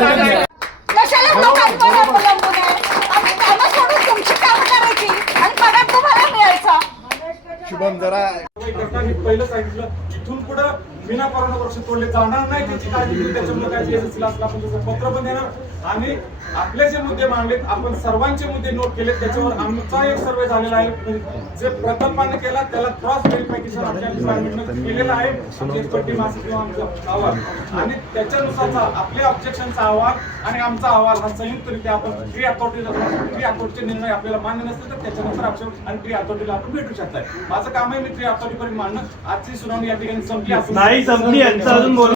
कशाला लोकांवर अवलंबून आहे? आम्ही कामं सोडून तुमची कामं करायची आणि पगार तुम्हाला मिळायचा. शुभम जरा पहिलं सांगितलं इथून पुढे बिना परवाना वर्ष तोडले जाणार नाही त्याची काळजी घेतली. त्याच्यामुळे काय असला आपण त्याचं पत्र पण देणार आणि आपले जे मुद्दे मांडलेत आपण सर्वांचे मुद्दे नोट केले. त्याच्यावर आमचा एक सर्वे झालेला आहे. जे प्रकल्पाने केला त्याला क्रॉस व्हेरिफिकेशन आपल्या डिपार्टमेंटने केलेलं आहे. एक्सपर्ट टीम असेल किंवा आमचा अहवाल आणि त्याच्यानुसारचा आपल्या ऑब्जेक्शनचा अहवाल आणि आमचा अहवाल हा संयुक्तरित्या आपण ट्री अथॉरिटीचे निर्णय आपल्याला मान्य नसतील तर त्याच्यानुसार ऑप्शन आणि ट्री अथॉरिटीला आपण भेटू शकताय. माझं काम आहे मी ट्री अथॉरिटीपर्यंत मांडणं. आजची सुनावणी या ठिकाणी संपली. नाही संपली यांचं अजून बोल